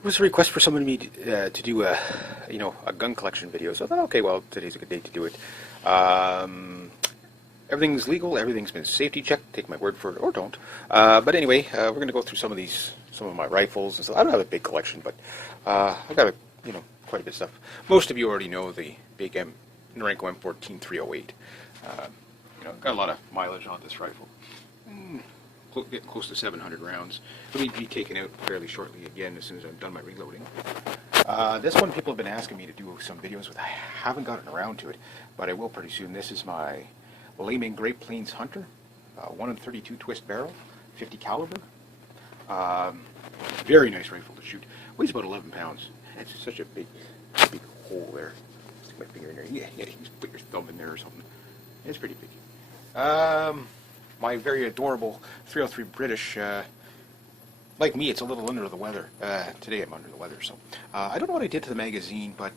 It was a request for somebody to do a gun collection video. So I thought, okay, well, today's a good day to do it. Everything's legal. Everything's been safety checked. Take my word for it, or don't. But anyway, we're going to go through some of my rifles and stuff. I don't have a big collection, but I've got quite a bit of stuff. Most of you already know the big Norenko M14 308. Got a lot of mileage on this rifle. Getting close to 700 rounds. It'll be taken out fairly shortly again as soon as I've done my reloading. This one people have been asking me to do some videos with. I haven't gotten around to it, but I will pretty soon. This is my Lehman Great Plains Hunter, 1 in 32 twist barrel, 50 caliber. Very nice rifle to shoot. Weighs about 11 pounds. It's such a big hole there. Stick my finger in there. Yeah, you just put your thumb in there or something. It's pretty big. My very adorable 303 British, like me, it's a little under the weather. Today I'm under the weather, so I don't know what I did to the magazine, but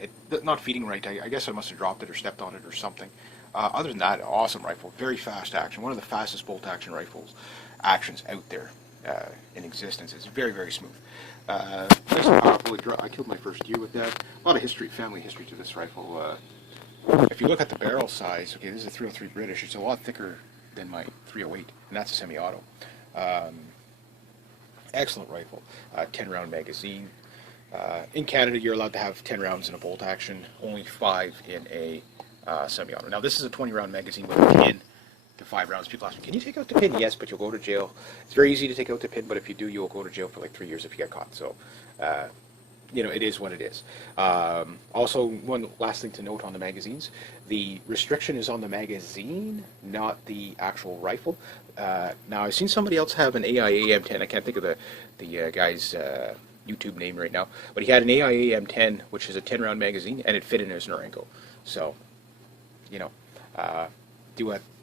it's not feeding right. I guess I must have dropped it or stepped on it or something. Other than that, awesome rifle, very fast action, one of the fastest bolt action actions out there in existence. It's very, very smooth. Nice and powerful. I killed my first deer with that. A lot of history, family history to this rifle. If you look at the barrel size, okay, this is a 303 British. It's a lot thicker than my 308, and that's a semi-auto. Excellent rifle. 10-round magazine. In Canada, you're allowed to have 10 rounds in a bolt action, only 5 in a semi-auto. Now, this is a 20-round magazine with a pin to 5 rounds. People ask me, can you take out the pin? Yes, but you'll go to jail. It's very easy to take out the pin, but if you do, you'll go to jail for like 3 years if you get caught. So, it is what it is. Also, one last thing to note on the magazines, the restriction is on the magazine, not the actual rifle. Now, I've seen somebody else have an AIA M10. I can't think of the guy's YouTube name right now, but he had an AIA M10, which is a 10-round magazine, and it fit in his Norenko. So,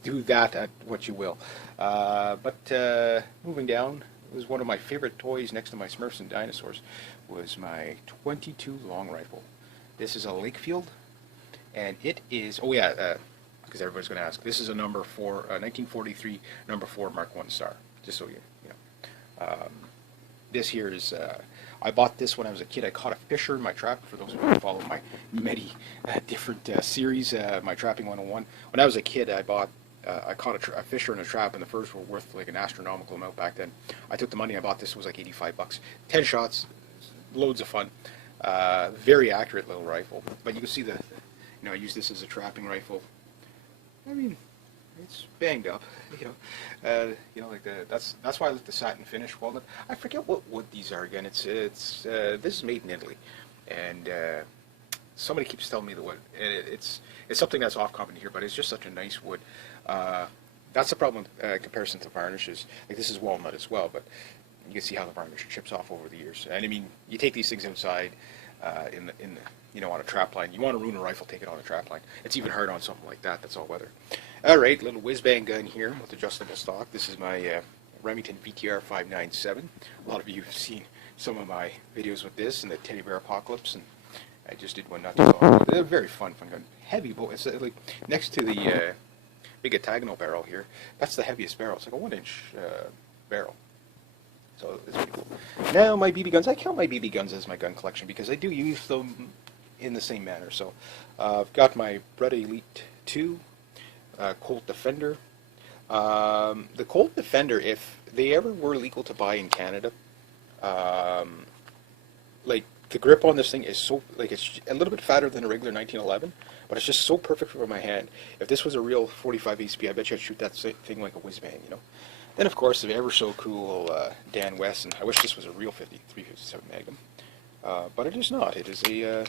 do that at what you will. But moving down, it was one of my favorite toys next to my Smurfs and dinosaurs, was my 22 long rifle. This is a Lakefield, and it is, because everybody's going to ask, this is a number 4, 1943 number 4 Mark I Star, just so you know. This here is, I bought this when I was a kid. I caught a fisher in my trap, for those of you who follow my many different series, my Trapping 101. When I was a kid, I caught a fisher in a trap, and the furs were worth like an astronomical amount back then. I took the money, I bought this, it was like 85 bucks. 10 shots, loads of fun. Very accurate little rifle. But you can see I use this as a trapping rifle. I mean, it's banged up, that's why I like the satin finish walnut. I forget what wood these are again. This is made in Italy, and somebody keeps telling me the wood. It's something that's off company here, but it's just such a nice wood. That's the problem in comparison to varnishes. Like, this is walnut as well, but you can see how the varnish chips off over the years. And I mean, you take these things outside on a trap line. You want to ruin a rifle, take it on a trap line. It's even hard on something like that. That's all weather. All right, little whiz-bang gun here with adjustable stock. This is my Remington VTR 597. A lot of you have seen some of my videos with this and the Teddy Bear Apocalypse, and I just did one not too long ago. They're a very fun gun. Heavy bolt. It's like next to the big octagonal barrel here. That's the heaviest barrel. It's like a 1-inch barrel. So it's pretty cool. Now my BB guns. I count my BB guns as my gun collection because I do use them in the same manner. So I've got my Breda Elite 2 Colt Defender. The Colt Defender, if they ever were legal to buy in Canada, like, the grip on this thing is so, like, it's a little bit fatter than a regular 1911, but it's just so perfect for my hand. If this was a real 45 ACP, I bet you I'd shoot that thing like a whiz-bang, Then, of course, the ever so cool Dan Wesson. I wish this was a real 357 Magnum, but it is not. It is a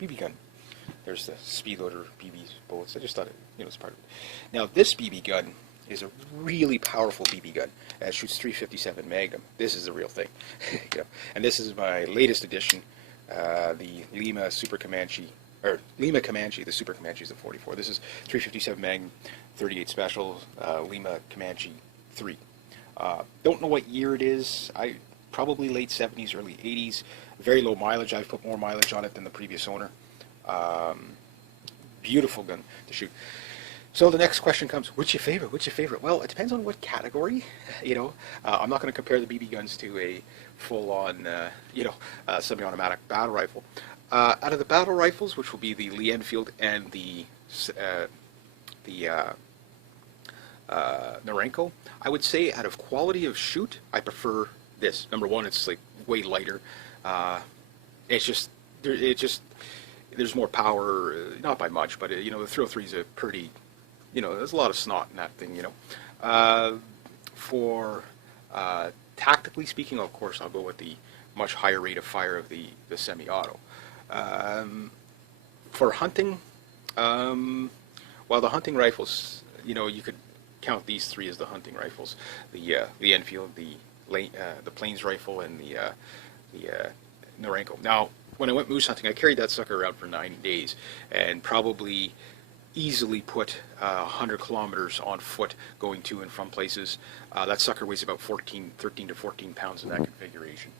BB gun. There's the speed loader BB bullets. I just thought it was part of it. Now, this BB gun is a really powerful BB gun. It shoots 357 Magnum. This is the real thing. And this is my latest edition, the Lima Super Comanche, or Lima Comanche. The Super Comanche is the 44. This is 357 Magnum, 38 Special, Lima Comanche 3. Don't know what year it is. Probably late 70s, early 80s. Very low mileage. I've put more mileage on it than the previous owner. Beautiful gun to shoot. So the next question comes, what's your favorite? What's your favorite? Well, it depends on what category. I'm not going to compare the BB guns to a full-on, semi-automatic battle rifle. Out of the battle rifles, which will be the Lee Enfield and the Norenko, I would say out of quality of shoot, I prefer this. Number one, it's like way lighter. It's just, there's more power, not by much, but the Thrill 3 is a pretty, there's a lot of snot in that thing. For tactically speaking, of course, I'll go with the much higher rate of fire of the semi-auto. For hunting, well, the hunting rifles, you could count these three as the hunting rifles: the Enfield, the Plains rifle, and the Norenko. Now, when I went moose hunting, I carried that sucker around for 90 days, and probably easily put 100 kilometers on foot going to and from places. That sucker weighs about 13 to 14 pounds in that configuration.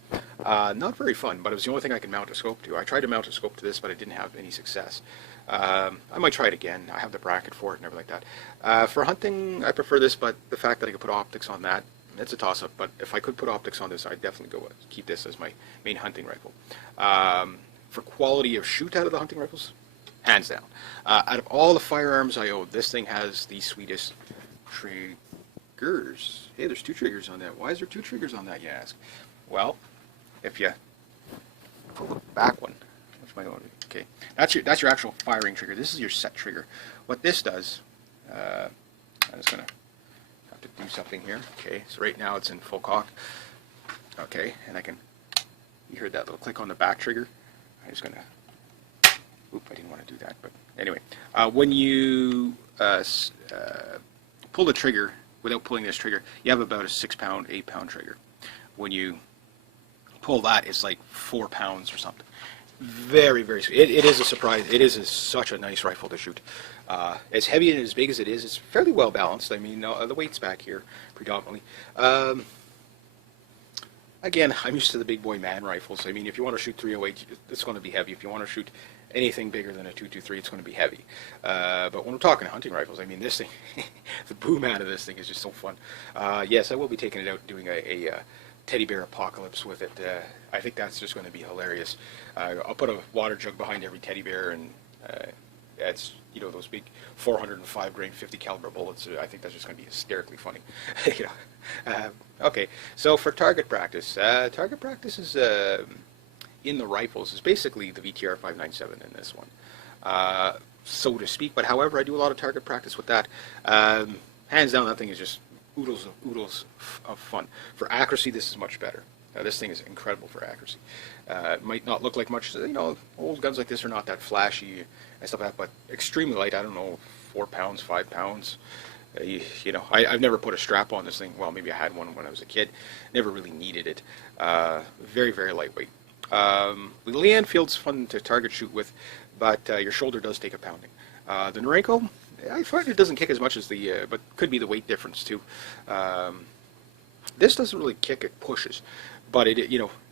Not very fun, but it was the only thing I could mount a scope to. I tried to mount a scope to this, but I didn't have any success. I might try it again. I have the bracket for it and everything like that. For hunting, I prefer this, but the fact that I could put optics on that, it's a toss-up. But if I could put optics on this, I'd definitely keep this as my main hunting rifle. For quality of shoot out of the hunting rifles, hands down. Out of all the firearms I own, this thing has the sweetest triggers. Hey, there's two triggers on that. Why is there two triggers on that, you ask? Well, if you pull the back one, which might only, okay, that's your actual firing trigger. This is your set trigger. What this does, I'm just gonna have to do something here. Okay, so right now it's in full cock. Okay, and you heard that little click on the back trigger. I'm just gonna. Oop, I didn't want to do that, but anyway. When you pull the trigger, without pulling this trigger, you have about a 6-pound, 8-pound trigger. When you pull that, it's like 4 pounds or something. Very, very sweet. It is a surprise. It is such a nice rifle to shoot. As heavy and as big as it is, it's fairly well balanced. I mean, the weight's back here predominantly. Again, I'm used to the big boy man rifles. I mean, if you want to shoot 308, it's going to be heavy. If you want to shoot anything bigger than a 223, it's going to be heavy. But when we're talking hunting rifles, I mean, this thing, the boom out of this thing is just so fun. Yes, I will be taking it out and doing a teddy bear apocalypse with it. I think that's just going to be hilarious. I'll put a water jug behind every teddy bear, and it's those big 405 grain 50 caliber bullets. I think that's just going to be hysterically funny. Okay, so for target practice is in the rifles is basically the VTR 597 in this one, so to speak. But however, I do a lot of target practice with that. Hands down, that thing is just oodles of fun. For accuracy, this is much better. This thing is incredible for accuracy. It might not look like much, old guns like this are not that flashy and stuff like that, but extremely light. I don't know, 4 pounds, 5 pounds. I've never put a strap on this thing. Well, maybe I had one when I was a kid. Never really needed it. Very, very lightweight. The Lee Enfield's fun to target shoot with, but your shoulder does take a pounding. The Norenko, I find it doesn't kick as much as but could be the weight difference too. This doesn't really kick; it pushes. But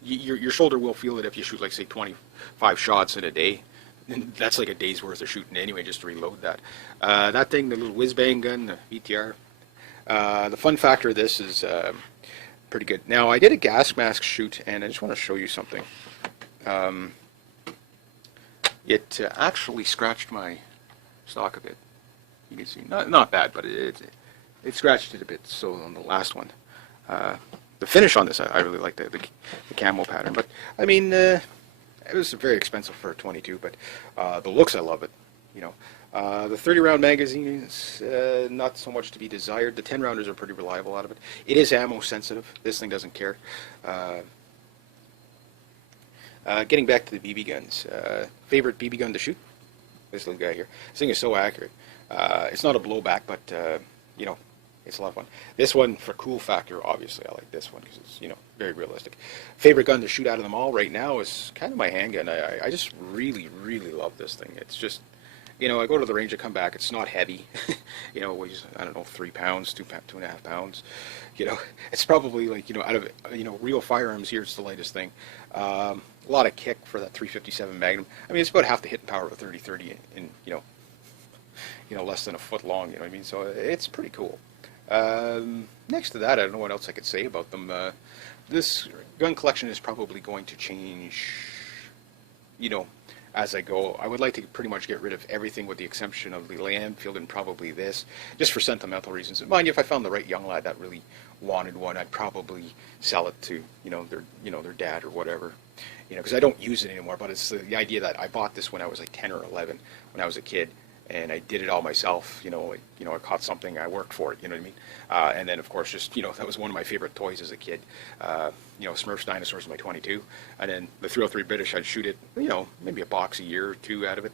your shoulder will feel it if you shoot, like, say, 25 shots in a day. And that's like a day's worth of shooting anyway, just to reload that. That thing, the little whiz-bang gun, the VTR. The fun factor of this is pretty good. Now, I did a gas mask shoot, and I just want to show you something. It actually scratched my stock a bit. You can see, not bad, but it scratched it a bit. So on the last one. The finish on this, I really like the camo pattern, but I mean, it was very expensive for a 22, but the looks, I love it. The 30-round magazine is not so much to be desired. The 10-rounders are pretty reliable out of it. It is ammo sensitive. This thing doesn't care. Getting back to the BB guns, favorite BB gun to shoot? This little guy here. This thing is so accurate. It's not a blowback, but it's a lot of fun. This one, for cool factor, obviously, I like this one because it's, very realistic. Favorite gun to shoot out of them all right now is kind of my handgun. I just really, really love this thing. It's just, I go to the range, I come back, it's not heavy. It weighs, I don't know, 3 pounds, 2.5 pounds. It's probably like, out of, real firearms here, it's the lightest thing. A lot of kick for that 357 Magnum. I mean, it's about half the hitting power of a 30-30 in less than a foot long. You know what I mean? So it's pretty cool. Next to that, I don't know what else I could say about them. This gun collection is probably going to change, as I go. I would like to pretty much get rid of everything with the exception of the Landfield and probably this, just for sentimental reasons. Mind you, if I found the right young lad that really wanted one, I'd probably sell it to, their dad or whatever, because I don't use it anymore. But it's the idea that I bought this when I was like 10 or 11, when I was a kid, and I did it all myself. I caught something, I worked for it. You know what I mean? And then of course, just that was one of my favorite toys as a kid. Smurfs Dinosaurs my 22, and then the 303 British. I'd shoot it, maybe a box a year or two out of it,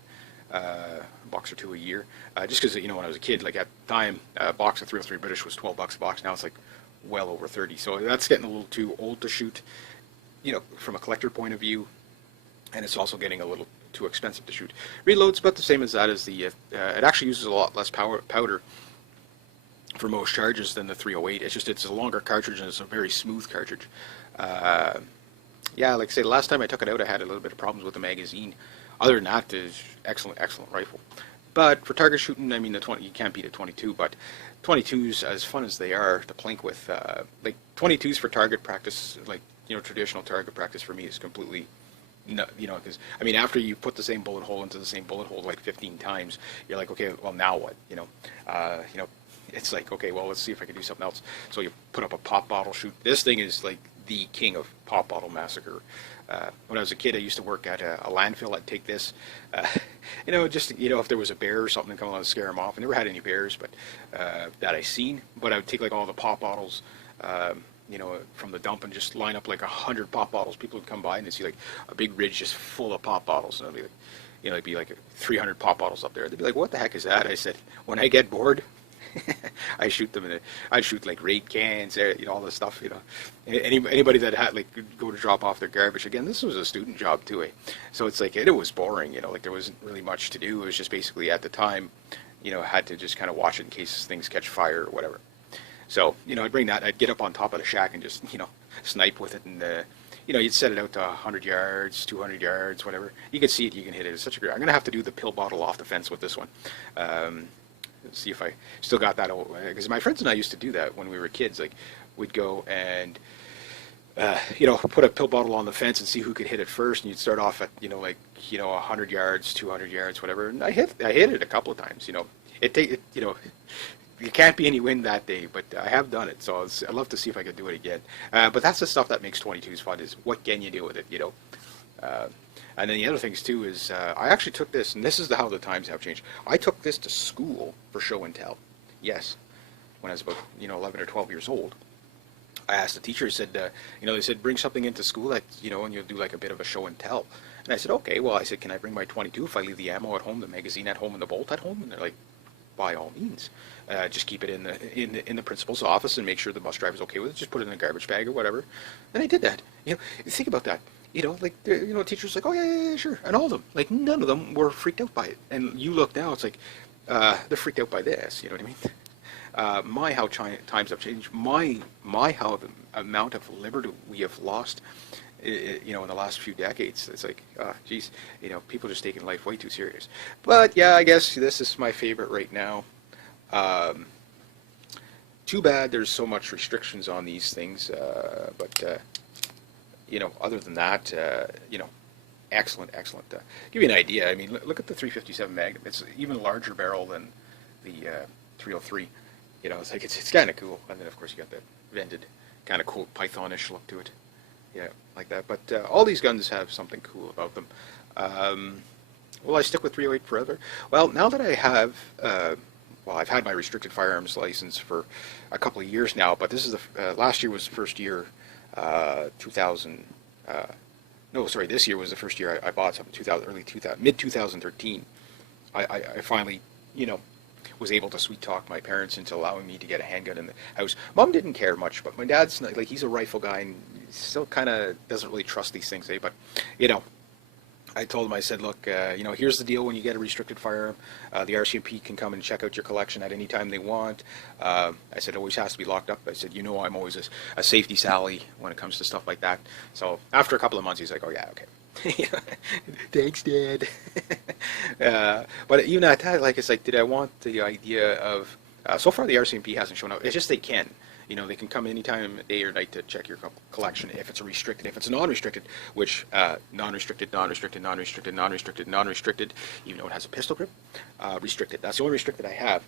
a box or two a year, just because when I was a kid, like at the time, a box of 303 British was $12 a box. Now it's like well over 30. So that's getting a little too old to shoot, from a collector point of view, and it's also getting a little too expensive to shoot. Reload's about the same as that. As the it actually uses a lot less powder for most charges than the 308. It's a longer cartridge and it's a very smooth cartridge. Yeah, like I say, the last time I took it out, I had a little bit of problems with the magazine. Other than that, it's excellent rifle. But for target shooting, I mean, you can't beat a 22. But 22s, as fun as they are to plink with, like 22s for target practice, like traditional target practice for me is completely. No, because I mean, after you put the same bullet hole into the same bullet hole like 15 times, you're like, okay, well now what? It's like, okay, well let's see if I can do something else. So you put up a pop bottle shoot. This thing is like the king of pop bottle massacre. When I was a kid, I used to work at a landfill. I'd take this, just if there was a bear or something come along to scare them off. I never had any bears, but that I seen. But I would take like all the pop bottles. From the dump and just line up like 100 pop bottles. People would come by and they'd see like a big ridge just full of pop bottles. And it'd be like 300 pop bottles up there. They'd be like, "What the heck is that?" I said, "When I get bored, I shoot them I'd shoot like raid cans, all this stuff. Anybody that had like go to drop off their garbage. Again, this was a student job too. So it's like it was boring. Like there wasn't really much to do. It was just basically at the time, had to just kind of watch it in case things catch fire or whatever. So, I'd bring that, I'd get up on top of the shack and just, snipe with it, and, you'd set it out to 100 yards, 200 yards, whatever. You can see it, you can hit it. It's such a great, I'm going to have to do the pill bottle off the fence with this one. See if I still got that, because my friends and I used to do that when we were kids. Like, we'd go and, put a pill bottle on the fence and see who could hit it first, and you'd start off at, 100 yards, 200 yards, whatever. And I hit it a couple of times, you can't be any wind that day, but I have done it, so I'd love to see if I could do it again. But that's the stuff that makes 22s fun, is what can you do with it, And then the other things, too, is I actually took this, and this is how the times have changed. I took this to school for show and tell. Yes, when I was about, 11 or 12 years old. I asked the teacher, said, they said, bring something into school that, and you'll do like a bit of a show and tell. And I said, okay, well, I said, can I bring my 22 if I leave the ammo at home, the magazine at home, and the bolt at home? And they're like, by all means. Just keep it in the principal's office and make sure the bus driver's okay with it. Just put it in a garbage bag or whatever. And I did that. Think about that. Teachers like, oh yeah, sure. And all of them, like none of them were freaked out by it. And you look now, it's like, they're freaked out by this. You know what I mean? How times have changed. How the amount of liberty we have lost. In the last few decades, it's like, geez, people are just taking life way too serious. But yeah, I guess this is my favorite right now. Too bad there's so much restrictions on these things, but other than that, excellent. Give you an idea. I mean, look at the 357 Magnum. It's even larger barrel than the 303. It's like it's kind of cool. And then of course you got that vented, kind of cool Pythonish look to it. Yeah, like that. But all these guns have something cool about them. Will I stick with 308 forever? Well, now that I have, I've had my restricted firearms license for a couple of years now, but this is last year was the first year, 2000, this year was the first year I bought something, mid-2013. I finally, was able to sweet talk my parents into allowing me to get a handgun in the house. Mom didn't care much, but my dad's like, he's a rifle guy and still kind of doesn't really trust these things, But I told him, I said, look, here's the deal when you get a restricted firearm. The RCMP can come and check out your collection at any time they want. I said, it always has to be locked up. I said, I'm always a safety Sally when it comes to stuff like that. So after a couple of months, he's like, oh, yeah, okay. Thanks, Dad. But even at that, like, it's like, did I want the idea of, so far the RCMP hasn't shown up. It's just they can. They can come anytime, day or night, to check your collection if it's a restricted. If it's a non-restricted, which non-restricted, non-restricted, non-restricted, non-restricted, non-restricted, even though it has a pistol grip, restricted. That's the only restricted I have.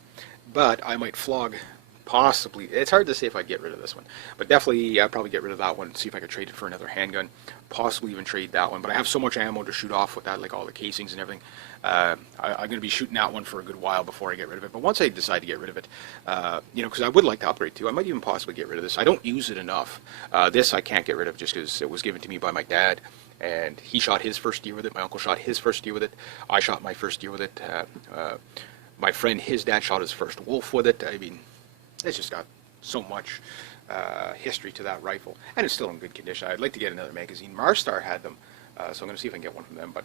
But I might flog, possibly. It's hard to say if I'd get rid of this one, but definitely I'd probably get rid of that one. See if I could trade it for another handgun. Possibly even trade that one. But I have so much ammo to shoot off with that, like all the casings and everything. I'm going to be shooting that one for a good while before I get rid of it. But once I decide to get rid of it, because I would like to upgrade too, I might even possibly get rid of this. I don't use it enough. This I can't get rid of just because it was given to me by my dad, and he shot his first deer with it. My uncle shot his first deer with it. I shot my first deer with it. My friend, his dad shot his first wolf with it. I mean, it's just got so much history to that rifle, and it's still in good condition. I'd like to get another magazine. Marstar had them, so I'm going to see if I can get one from them. But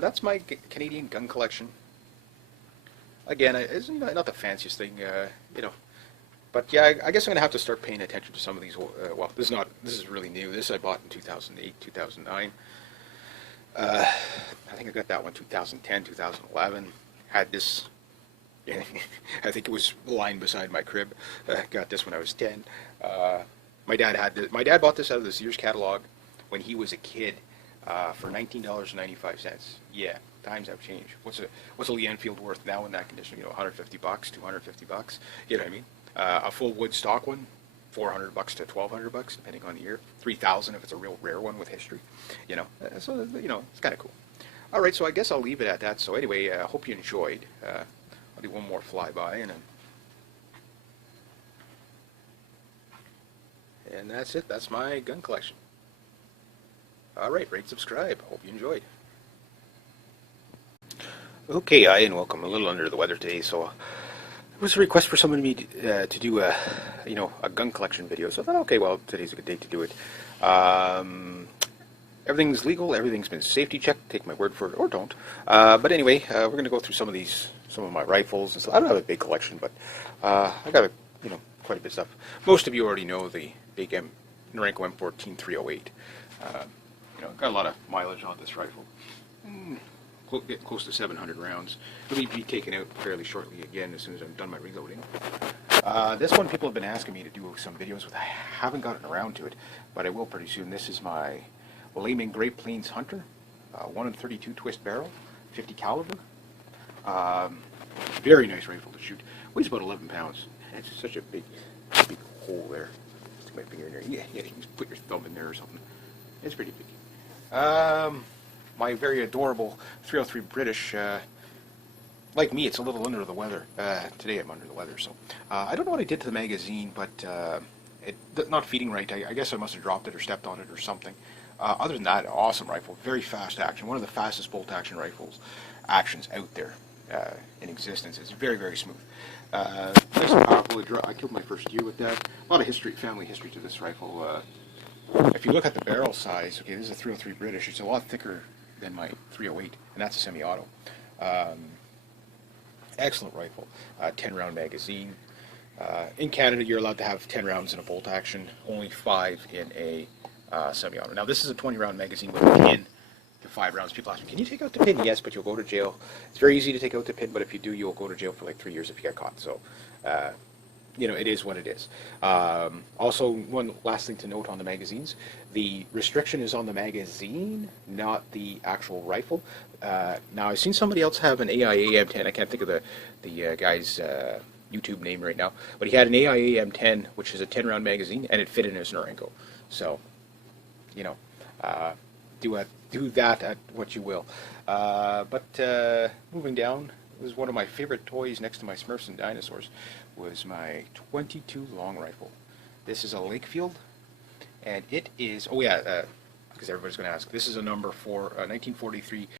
that's my Canadian gun collection. Again, it's not the fanciest thing, but yeah, I guess I'm going to have to start paying attention to some of these. Well, this is really new. This I bought in 2008, 2009. I think I got that one 2010, 2011. Had this. I think it was lying beside my crib. Got this when I was 10. My dad had this. My dad bought this out of the Sears catalog when he was a kid for $19.95. Yeah, times have changed. What's a Lee Enfield worth now in that condition? $150, $250. You know what I mean? A full wood stock one, $400 to $1,200, depending on the year. $3,000 if it's a real rare one with history. So it's kind of cool. All right, so I guess I'll leave it at that. So anyway, I hope you enjoyed. I'll do one more flyby, and that's it. That's my gun collection. All right, rate, subscribe. Hope you enjoyed. Okay, hi, and welcome. A little under the weather today, so it was a request for someone to do a gun collection video. So I thought, okay, well, today's a good day to do it. Everything's legal. Everything's been safety checked. Take my word for it, or don't. But anyway, we're going to go through some of my rifles and stuff. I don't have a big collection, but I got quite a bit of stuff. Most of you already know the big Norenko M14 308. Got a lot of mileage on this rifle. Get close to 700 rounds. It'll be taken out fairly shortly again as soon as I'm done my reloading. This one people have been asking me to do some videos with. I haven't gotten around to it, but I will pretty soon. This is my Lehman Great Plains Hunter, 1 in 32 twist barrel, 50 caliber. Very nice rifle to shoot. Weighs about 11 pounds. It's such a big hole there. Stick my finger in there. Yeah, you can just put your thumb in there or something. It's pretty big. My very adorable 303 British. Like me, it's a little under the weather. Today I'm under the weather, so I don't know what I did to the magazine, but not feeding right. I guess I must have dropped it or stepped on it or something. Other than that, awesome rifle, very fast action. One of the fastest bolt action rifles actions out there in existence. It's very, very smooth. Nice and powerful. I killed my first deer with that. A lot of family history to this rifle. If you look at the barrel size, okay, this is a 303 British. It's a lot thicker than my 308, and that's a semi-auto. Excellent rifle. 10-round magazine. In Canada, you're allowed to have 10 rounds in a bolt action, only 5 in a semi-auto. Now, this is a 20-round magazine with a pin to 5 rounds. People ask me, can you take out the pin? Yes, but you'll go to jail. It's very easy to take out the pin, but if you do, you'll go to jail for like 3 years if you get caught. So, it is what it is. Also, one last thing to note on the magazines, the restriction is on the magazine, not the actual rifle. Now, I've seen somebody else have an AIA M10. I can't think of the guy's YouTube name right now, but he had an AIA M10, which is a 10-round magazine, and it fit in his Norenko. So, do that at what you will. But moving down, it was one of my favorite toys next to my Smurfs and dinosaurs was my 22 long rifle. This is a Lakefield, and it is, because everybody's going to ask, this is a number for 1943